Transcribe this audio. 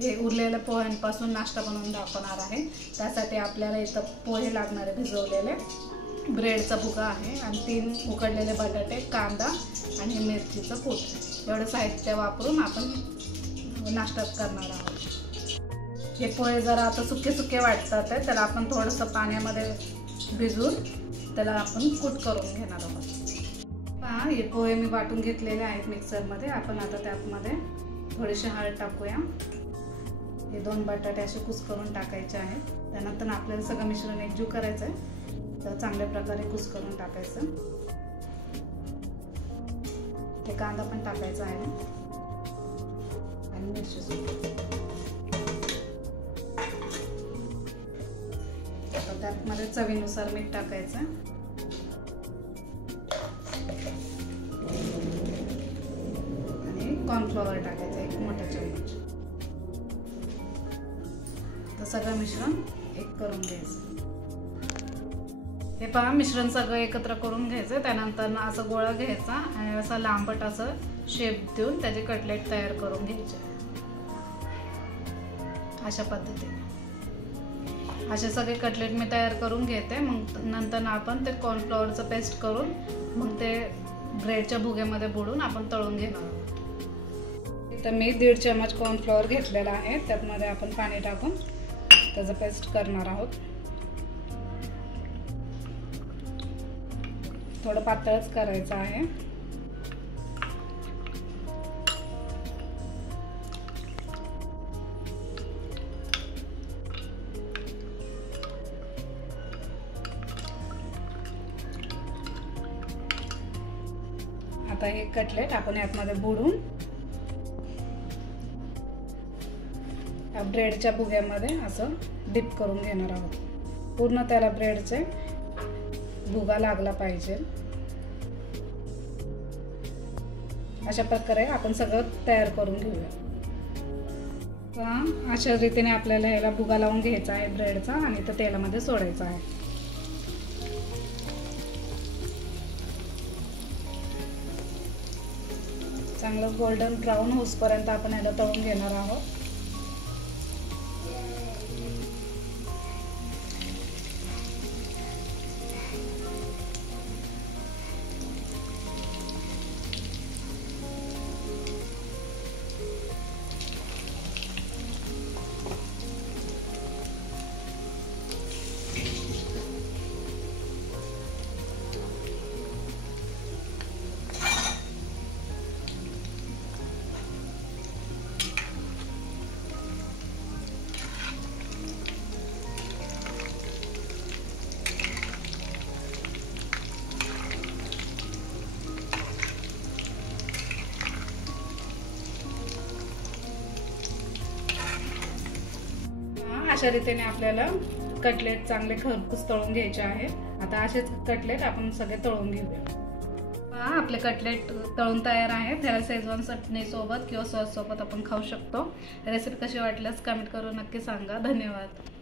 हे उरलेल्या पोह्यांपासून नाश्ता बनवून दाखवणार आहे। त्यासाठी आपल्याला इथं पोहे लागणार आहे भिजवलेले, ब्रेडचा भुगा आहे आणि 3 उकडलेले बटाटे, कांदा आणि मिरचीचं कूट, एवढं साहित्य वापरून आपण नाश्ता करणार आहोत। हे पोहे जरा आता सुके सुके वाटतात आहे, तर आपण थोडंसं पाण्यामध्ये भिजवून त्याला आपण कूट करून घेणार आहोत। पहा, हे पोहे मी वाटून घेतलेले आहेत मिक्सरमध्ये। आपण आता त्यामध्ये थोडीशी हळद टाकूया। हे 2 बटाटे असे कुस करून टाकायचे आहेत। त्यानंतर आपल्याला सगळं मिश्रण एकजीव करायचं आहे, तर चांगल्या प्रकारे कुस करून टाकायचं। हे कांदा पण टाकायचा आहे आणि मिरची सुद्धा। आता त्यामध्ये चवीनुसार मीठ टाकायचं आणि कॉर्नफ्लॉवर टाकायचं 1 मोठा चमच। तर सगळं मिश्रण एक करून घ्यायचं। हे पहा, मिश्रण सगळं एकत्र करून घ्यायचं। त्यानंतर असं गोळा घ्यायचा आणि असा लांबट असं शेप देऊन त्याचे कटलेट तयार करून घ्यायचे। अशा पद्धतीने असे सगळे कटलेट मी तयार करून घेते। मग नंतर आपण ते कॉर्नफ्लॉवरचं पेस्ट करून मग ते ब्रेडच्या भुग्यामध्ये बुडून आपण तळून घेणार आहोत। इथं मी 1.5 चमच कॉर्नफ्लॉवर घेतलेला आहे, त्यामध्ये आपण पाणी टाकून त्याचं पेस्ट करणार आहोत। थोडं पातळच करायचं आहे। आता हे कटलेट आपण यामध्ये बुडून ब्रेडच्या भुग्यामध्ये असं डिप करून घेणार आहोत। पूर्ण त्याला ब्रेडचे भुगा लागला पाहिजे। अशा प्रकारे आपण सगळं तयार करून घेऊया। अशा रीतीने आपल्याला ह्याला भुगा लावून घ्यायचा आहे ब्रेडचा आणि तो तेलामध्ये सोडायचा आहे। चांगलं गोल्डन ब्राऊन होईपर्यंत आपण याला तळून घेणार आहोत। अशा रीतीने आपल्याला कटलेट चांगले खरपूस तळून घ्यायचे आहे। आता असेच कटलेट आपण सगळे तळून घेऊया। आपले कटलेट तळून तयार आहे। त्याला शेजवान चटणी सोबत किंवा सॉस सोबत आपण खाऊ शकतो। रेसिपी कशी वाटल्यास कमेंट करून नक्की सांगा। धन्यवाद।